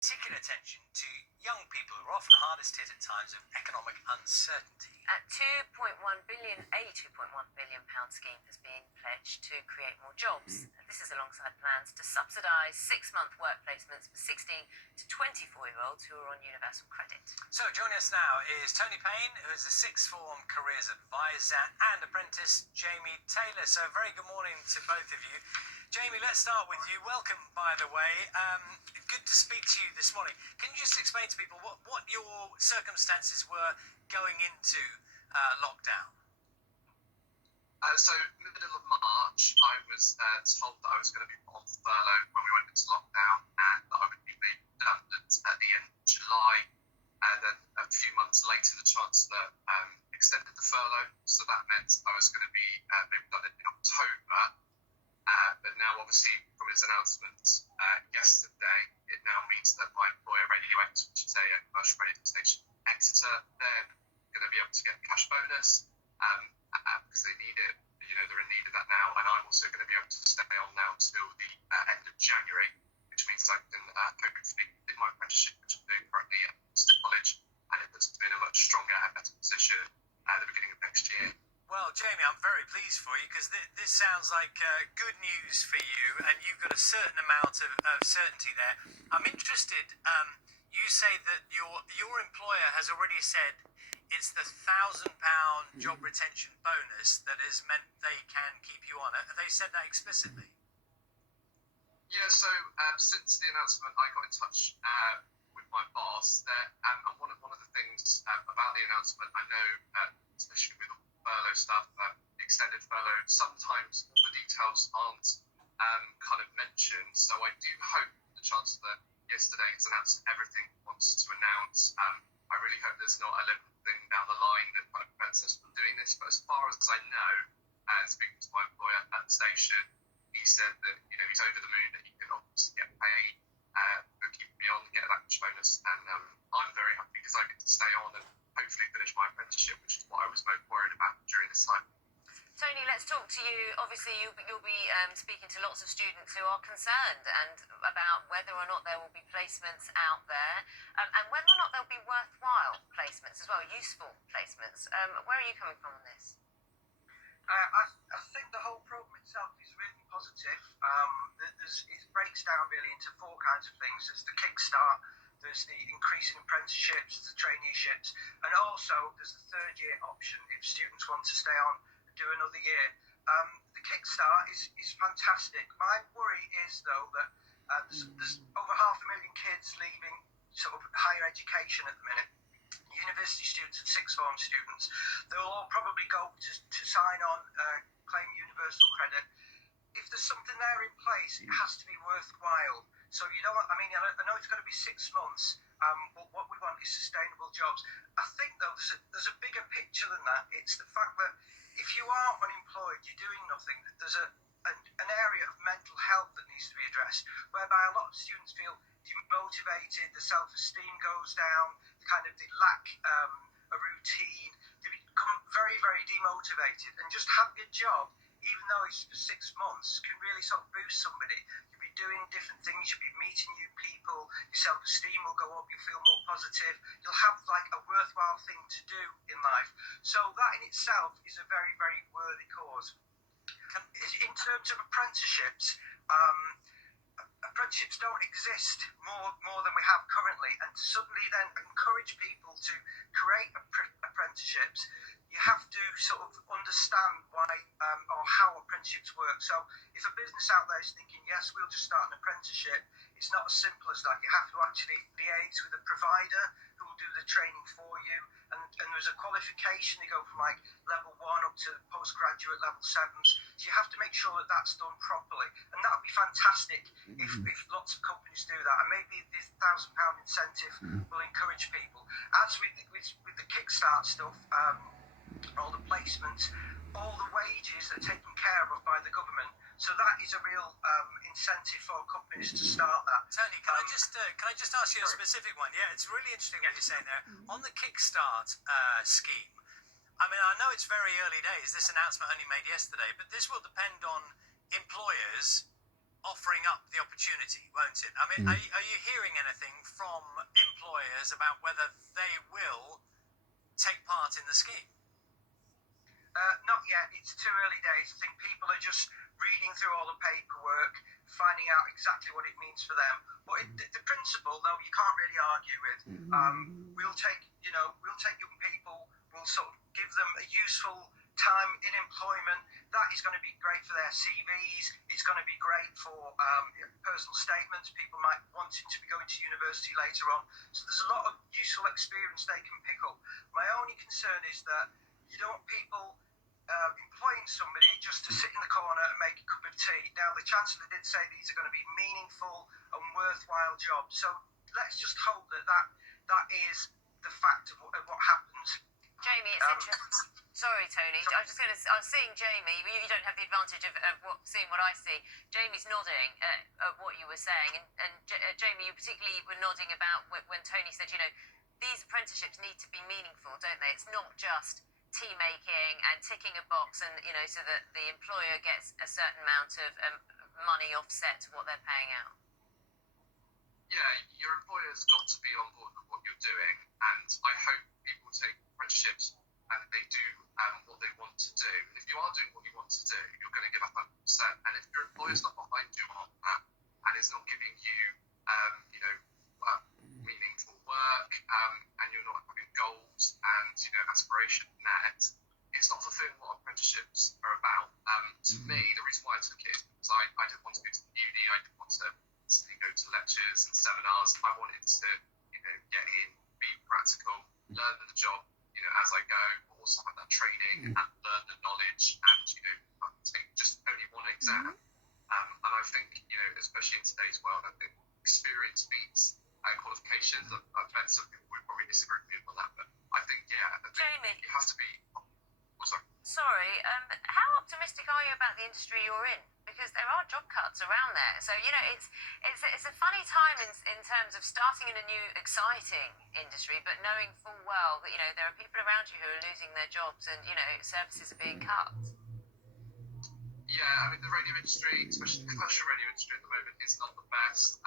particular attention to young people who are often hardest hit at times of economic uncertainty. A £2.1 billion pound scheme has been pledged to create more jobs. This is alongside plans to subsidise 6-month work placements for 16 to 24-year-olds who are on universal credit. So joining us now is Tony Payne, who is a sixth form careers advisor, and apprentice Jamie Taylor. So very good morning to both of you. Jamie, let's start with you. Welcome, by the way. Good to speak to you this morning. Can you just explain to people what your circumstances were going into lockdown? So, middle of March, I was told that I was going to be put on furlough when we went into lockdown, and that I would be made redundant at the end of July. And then a few months later, the Chancellor extended the furlough, so that meant I was going to be made redundant in October. But now, obviously, from his announcement yesterday, it now means that my employer, RadioX, which is a commercial radio station in Exeter, they're going to be able to get a cash bonus because they need it. You know, they're in need of that now. And I'm also going to be able to stay on now till the end of January, which means I can hopefully complete my apprenticeship, which I'm doing currently at college, and it puts me in a much stronger and better position at the beginning of next year. Well, Jamie, I'm very pleased for you because this sounds like good news for you, and you've got a certain amount of certainty there. I'm interested. You say that your employer has already said it's the £1,000 job retention bonus that has meant they can keep you on. Have they said that explicitly? Yeah. So since the announcement, I got in touch with my boss there, and one of the things about the announcement, I know, especially with furlough stuff, extended furlough, sometimes all the details aren't kind of mentioned. So I do hope the Chancellor yesterday has announced everything he wants to announce. I really hope there's not a little thing down the line that kind of prevents us from doing this. But as far as I know, speaking to my employer at the station, he said that he's over the moon that he can obviously get paid for keeping me on, get that bonus, and I'm very happy because I get to stay on and hopefully finish my apprenticeship, which is what I was most worried about during this time. Tony, let's talk to you. Obviously, you'll be speaking to lots of students who are concerned about whether or not there will be placements out there, and whether or not there'll be worthwhile placements as well, useful placements. Where are you coming from on this? I think the whole programme itself is really positive. It breaks down really into four kinds of things. There's the kickstart, there's the increase in apprenticeships, the traineeships, and also there's the third year option if students want to stay on and do another year. The kickstart is fantastic. My worry is, though, that there's over 500,000 kids leaving sort of higher education at the minute. University students and sixth form students, they'll all probably go to sign on, claim universal credit. If there's something there in place, it has to be worthwhile. So I know it's going to be 6 months, but what we want is sustainable jobs. I think, though, there's a bigger picture than that. It's the fact that if you are unemployed, you're doing nothing, there's an area of mental health that needs to be addressed, whereby a lot of students feel demotivated, the self-esteem goes down, they lack a routine, they become very, very demotivated, and just having a job, even though it's for 6 months, can really sort of boost somebody. You'll be doing different things, you'll be meeting new people, your self-esteem will go up, you'll feel more positive, you'll have a worthwhile thing to do in life. So that in itself is a very, very worthy cause. In terms of apprenticeships, apprenticeships don't exist more than we have currently, and to suddenly then encourage people to create apprenticeships, you have to sort of understand why or how apprenticeships work. So if a business out there is thinking, yes, we'll just start an apprenticeship, it's not as simple as that. You have to actually liaise with a provider who will do the training for you, and there's a qualification. They go from level 1 up to postgraduate level 7s. So you have to make sure that that's done properly, and that would be fantastic if lots of companies do that. And maybe this £1,000 incentive will encourage people. As with the Kickstart stuff, all the placements, all the wages are taken care of by the government. So that is a real incentive for companies to start that. Tony, can I just ask you a specific one? Yeah, it's really interesting what you're saying there. On the Kickstart scheme, I mean, I know it's very early days. This announcement only made yesterday, but this will depend on employers offering up the opportunity, won't it? I mean, are you hearing anything from employers about whether they will take part in the scheme? Not yet. It's too early days. I think people are just reading through all the paperwork, finding out exactly what it means for them. But the principle, though, you can't really argue with. We'll take young people. We'll sort of give them a useful time in employment. That is going to be great for their CVs. It's going to be great for personal statements. People might want to be going to university later on. So there's a lot of useful experience they can pick up. My only concern is that you don't want people employing somebody just to sit in the corner and make a cup of tea. Now, the Chancellor did say these are going to be meaningful and worthwhile jobs. So let's just hope that is the fact of what happens. Jamie, it's interesting. Sorry, Tony. I was seeing Jamie. You don't have the advantage of seeing what I see. Jamie's nodding at what you were saying, and Jamie, you particularly were nodding about when Tony said, these apprenticeships need to be meaningful, don't they? It's not just tea making and ticking a box, and so that the employer gets a certain amount of money offset to what they're paying out. Yeah, your employer's got to be on board with what you're doing, and I hope people take apprenticeships and they do what they want to do. And if you are doing what you want to do, you're going to give 100%. And if your employer's not behind you on that and is not giving you, meaningful work, and you're not having goals and aspiration net, it's not fulfilling what apprenticeships are about. To me, the reason why I took it is because I didn't want to go to uni. I didn't want to go to lectures and seminars. I wanted to get in, be practical, learn the job as I go, but also have that training and learn the knowledge and take just only one exam. And I think especially in today's world, I think experience beats qualifications. I've met some people who probably disagree with me on that, but I think Jamie, you have to be. Sorry, how optimistic are you about the industry you're in? Because there are job cuts around there. So, it's a funny time in terms of starting in a new, exciting industry, but knowing full well that, there are people around you who are losing their jobs and, services are being cut. Yeah, I mean, the radio industry, especially the commercial radio industry at the moment, is not the best.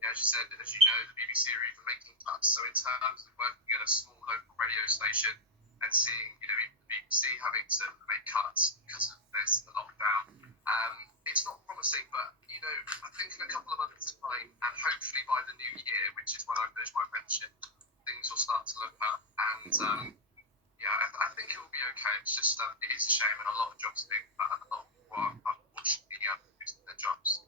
As you said, as you know, the BBC are even making cuts. So in terms of working at a small local radio station and seeing, the BBC having to make cuts because of this, the lockdown, it's not promising. But, I think in a couple of months' time, and hopefully by the new year, which is when I finish my apprenticeship, things will start to look up. And, I think it will be okay. It's just, it is a shame, and a lot of jobs are being cut, and a lot of people are unfortunately losing their jobs.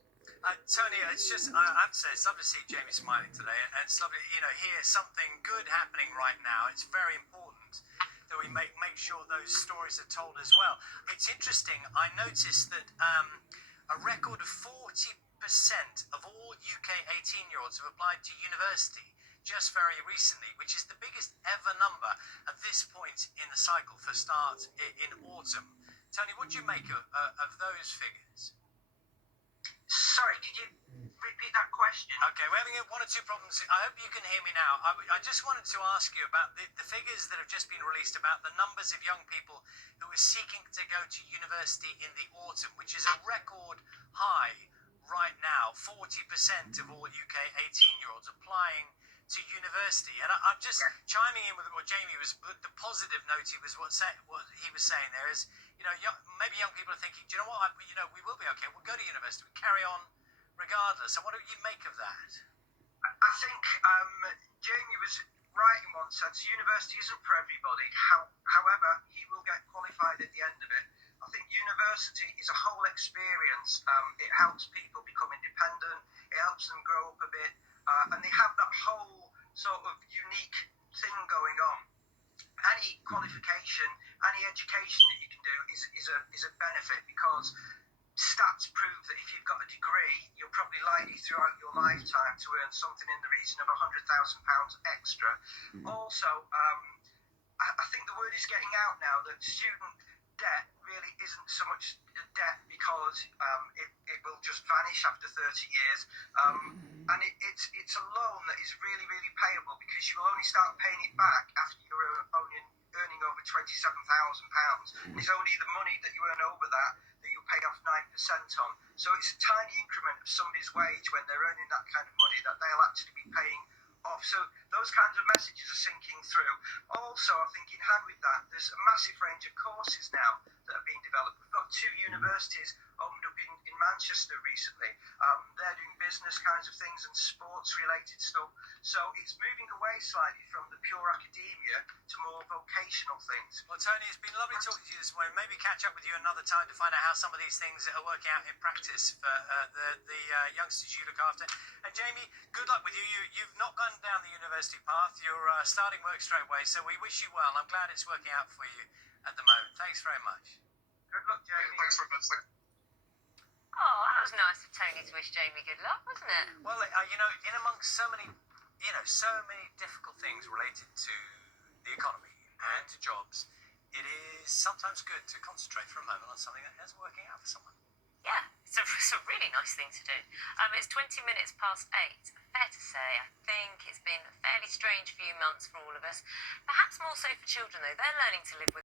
Tony, it's just, I have to say, it's lovely to see Jamie smiling today, and it's lovely, hear something good happening right now. It's very important that we make sure those stories are told as well. It's interesting, I noticed that a record of 40% of all UK 18-year-olds have applied to university just very recently, which is the biggest ever number at this point in the cycle for start in autumn. Tony, what do you make of those figures? Sorry, could you repeat that question? Okay, we're having one or two problems. I hope you can hear me now. I just wanted to ask you about the figures that have just been released about the numbers of young people who are seeking to go to university in the autumn, which is a record high right now. 40% of all UK 18-year-olds applying to university. And I'm just chiming in with what Jamie was, the positive note he was what he was saying there is, maybe young people are thinking, do you know what, we will be okay, we'll go to university, we carry on regardless. So what do you make of that? I think Jamie was right in one sense. University isn't for everybody. However, he will get qualified at the end of it. I think university is a whole experience. It helps people become independent. It helps them grow up a bit. And they have that whole sort of unique thing going on. Any qualification, any education that you can do is a benefit, because stats prove that if you've got a degree, you're probably likely throughout your lifetime to earn something in the region of £100,000 extra. Also, I think the word is getting out now that student debt really isn't so much a debt, because it will just vanish after 30 years. And it's a loan that is really, really payable, because you will only start paying it back after you're only earning over £27,000. It's only the money that you earn over that you pay off 9% on. So it's a tiny increment of somebody's wage when they're earning that kind of money that they'll actually be paying off. So those kinds of messages are sinking through. Also, I think in hand with that, there's a massive range of courses now that are being developed. We've got 2 universities opened up in Manchester recently. They're doing business kinds of things and sports related stuff. So it's moving away slightly from the pure academia to more vocational things. Well, Tony, it's been lovely talking to you this morning. Maybe catch up with you another time to find out how some of these things are working out in practice for the youngsters you look after. And Jamie, good luck with you. You've not gone down the university path. You're starting work straight away, so we wish you well. I'm glad it's working out for you at the moment. Thanks very much. Good luck, Jamie. Thanks very much. Oh, that was nice of Tony to wish Jamie good luck, wasn't it? Well, in amongst so many difficult things related to the economy and to jobs, it is sometimes good to concentrate for a moment on something that is working out for someone. Yeah, it's a really nice thing to do. It's 20 minutes past 8. Fair to say, I think it's been a fairly strange few months for all of us. Perhaps more so for children, though. They're learning to live with